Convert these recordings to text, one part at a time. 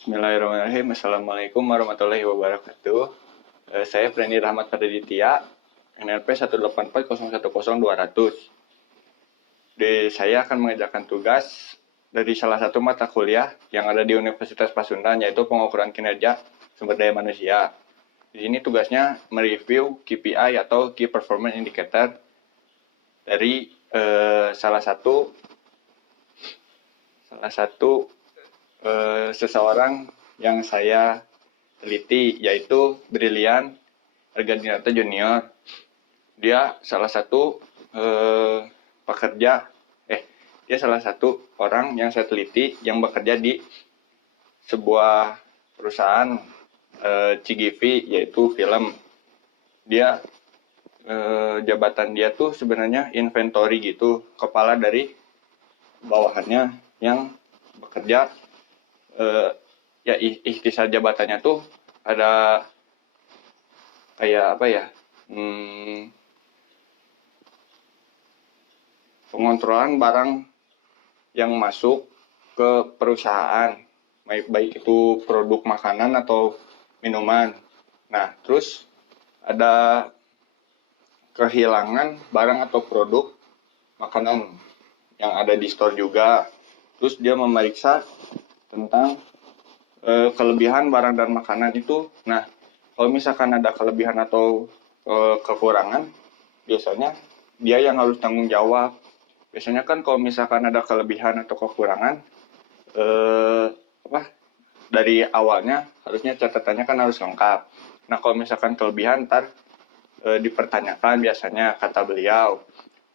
Bismillahirrahmanirrahim. Assalamualaikum warahmatullahi wabarakatuh. Saya Preni Rahmat Praditya, NLP 184010200. Saya akan mengerjakan tugas dari salah satu mata kuliah yang ada di Universitas Pasundan, yaitu pengukuran kinerja sumber daya manusia. Di sini tugasnya mereview KPI atau Key Performance Indicator dari salah satu seseorang yang saya teliti, yaitu Brilian Argadinata Junior. Dia salah satu dia salah satu orang yang saya teliti yang bekerja di sebuah perusahaan CGV, yaitu film. Dia jabatan dia tuh sebenarnya inventory gitu, kepala dari bawahannya yang bekerja. Ikhtisar jabatannya tuh ada kayak apa ya, pengontrolan barang yang masuk ke perusahaan, baik itu produk makanan atau minuman. Nah, terus ada kehilangan barang atau produk makanan yang ada di store juga. Terus dia memeriksa tentang kelebihan barang dan makanan itu. Nah, kalau misalkan ada kelebihan atau kekurangan, biasanya dia yang harus tanggung jawab. Biasanya kan kalau misalkan ada kelebihan atau kekurangan, dari awalnya harusnya catatannya kan harus lengkap. Nah, kalau misalkan kelebihan ntar dipertanyakan biasanya, kata beliau.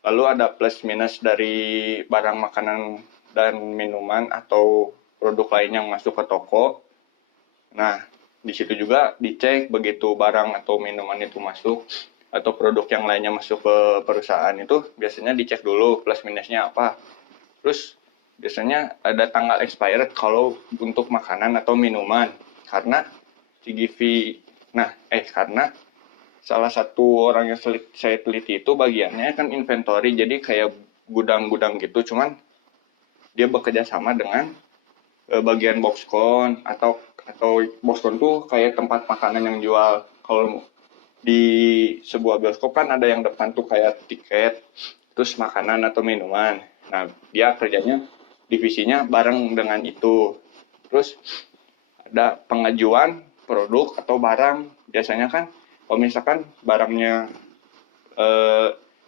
Lalu ada plus minus dari barang makanan dan minuman atau produk lain yang masuk ke toko. Nah, di situ juga dicek begitu barang atau minuman itu masuk atau produk yang lainnya masuk ke perusahaan, itu biasanya dicek dulu plus minusnya apa. Terus biasanya ada tanggal expired kalau untuk makanan atau minuman, karena CGV. Karena salah satu orang yang saya teliti itu bagiannya kan inventory, jadi kayak gudang-gudang gitu, cuman dia bekerja sama dengan bagian boxcon atau boxcon tuh kayak tempat makanan yang jual. Kalau di sebuah bioskop kan ada yang depan tuh kayak tiket, terus makanan atau minuman. Nah, dia kerjanya divisinya bareng dengan itu. Terus ada pengajuan produk atau barang. Biasanya kan kalau misalkan barangnya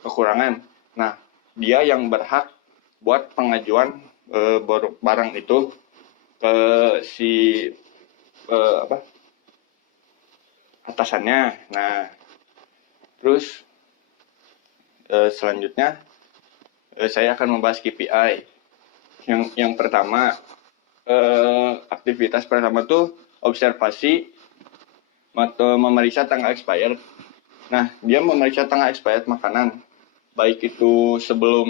kekurangan, nah dia yang berhak buat pengajuan barang itu ke si atasannya. Nah, terus selanjutnya saya akan membahas KPI. Yang pertama, aktivitas pertama tuh observasi atau memeriksa tanggal expired. Nah, dia memeriksa tanggal expired makanan, baik itu sebelum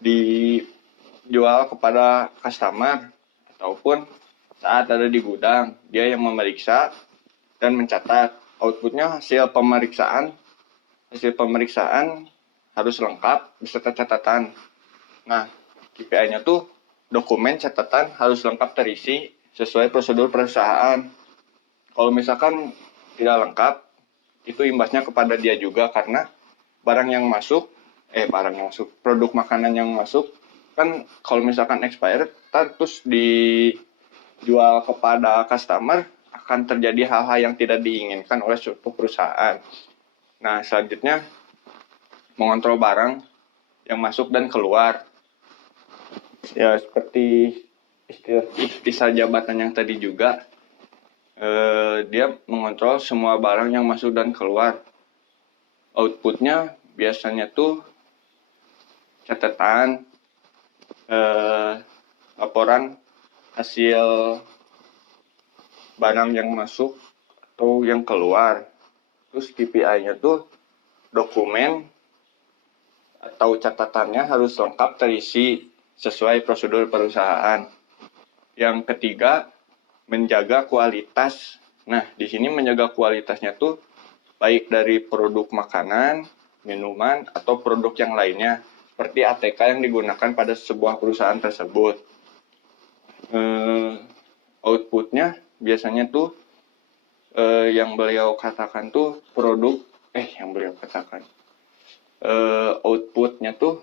dijual kepada customer ataupun saat ada di gudang. Dia yang memeriksa dan mencatat. Outputnya hasil pemeriksaan harus lengkap beserta catatan. Nah, KPI-nya tuh dokumen catatan harus lengkap terisi sesuai prosedur perusahaan. Kalau misalkan tidak lengkap, itu imbasnya kepada dia juga, karena produk makanan yang masuk kan kalau misalkan expired, terus dijual kepada customer, akan terjadi hal-hal yang tidak diinginkan oleh suatu perusahaan. Nah, selanjutnya mengontrol barang yang masuk dan keluar. Ya, seperti ikhtisar jabatan yang tadi juga, dia mengontrol semua barang yang masuk dan keluar. Outputnya biasanya tuh catatan, laporan hasil barang yang masuk atau yang keluar. Terus KPI-nya tuh dokumen atau catatannya harus lengkap terisi sesuai prosedur perusahaan. Yang ketiga, menjaga kualitas. Nah, di sini menjaga kualitasnya tuh baik dari produk makanan, minuman, atau produk yang lainnya, seperti ATK yang digunakan pada sebuah perusahaan tersebut. outputnya biasanya tuh yang beliau katakan tuh outputnya tuh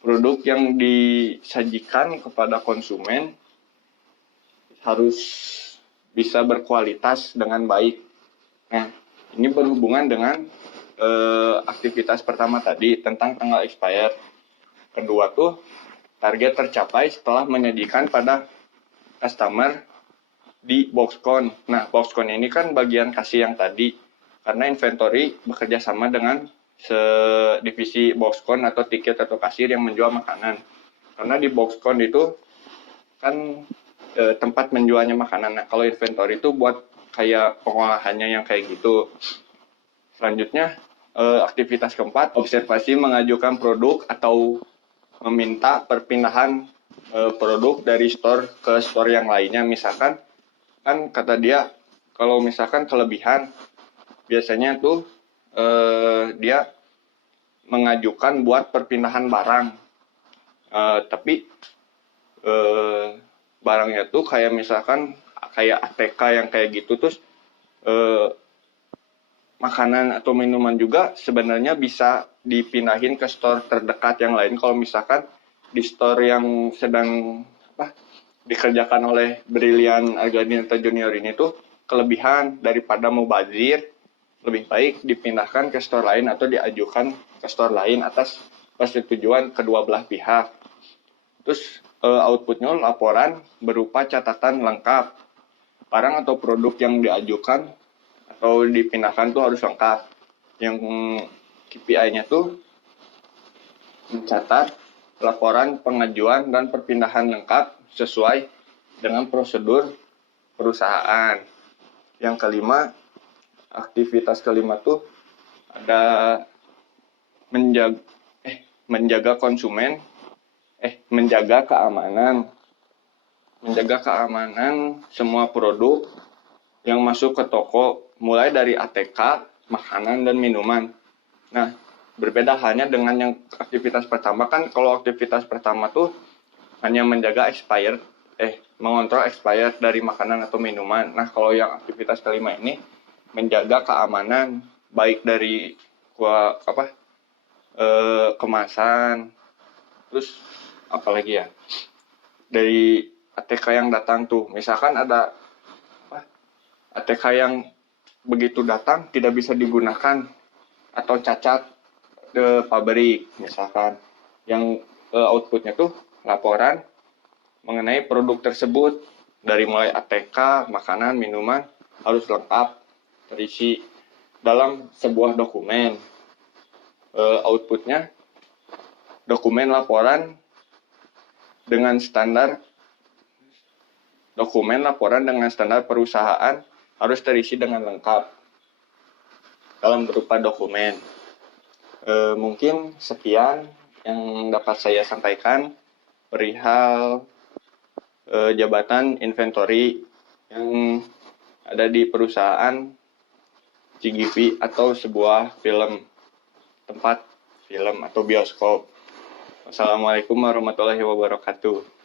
produk yang disajikan kepada konsumen harus bisa berkualitas dengan baik. Nah, ini berhubungan dengan aktivitas pertama tadi tentang tanggal expired. Kedua tuh target tercapai setelah menyajikan pada customer di Boxcon. Nah, Boxcon ini kan bagian kasih yang tadi, karena inventory bekerja sama dengan divisi Boxcon atau tiket atau kasir yang menjual makanan. Karena di Boxcon itu kan tempat menjualnya makanan. Nah, kalau inventory itu buat kayak pengolahannya yang kayak gitu. Selanjutnya, aktivitas keempat, observasi mengajukan produk atau meminta perpindahan produk dari store ke store yang lainnya. Misalkan kan kata dia kalau misalkan kelebihan biasanya tuh dia mengajukan buat perpindahan barang, tapi barangnya tuh kayak misalkan kayak ATK yang kayak gitu, terus makanan atau minuman juga sebenarnya bisa dipindahin ke store terdekat yang lain. Kalau misalkan di store yang sedang dikerjakan oleh Brilian Argadinata Junior ini tuh kelebihan, daripada mubazir, lebih baik dipindahkan ke store lain atau diajukan ke store lain atas persetujuan kedua belah pihak. Terus outputnya laporan berupa catatan lengkap. Barang atau produk yang diajukan atau dipindahkan tuh harus lengkap. Yang KPI-nya tuh mencatat laporan pengajuan dan perpindahan lengkap sesuai dengan prosedur perusahaan. Yang kelima, aktivitas kelima tuh ada menjaga konsumen, menjaga keamanan semua produk yang masuk ke toko, mulai dari ATK, makanan, dan minuman. Nah, berbeda halnya dengan yang aktivitas pertama. Kan kalau aktivitas pertama tuh hanya menjaga mengontrol expired dari makanan atau minuman. Nah, kalau yang aktivitas kelima ini menjaga keamanan baik dari kemasan, terus apalagi ya, dari ATK yang datang tuh. Misalkan ada ATK yang begitu datang tidak bisa digunakan atau cacat ke pabrik, misalkan yang outputnya tuh laporan mengenai produk tersebut dari mulai ATK, makanan, minuman harus lengkap terisi dalam sebuah dokumen. Outputnya dokumen laporan dengan standar perusahaan harus terisi dengan lengkap dalam berupa dokumen. Mungkin sekian yang dapat saya sampaikan perihal jabatan inventory yang ada di perusahaan CGV atau sebuah tempat film atau bioskop. Wassalamualaikum warahmatullahi wabarakatuh.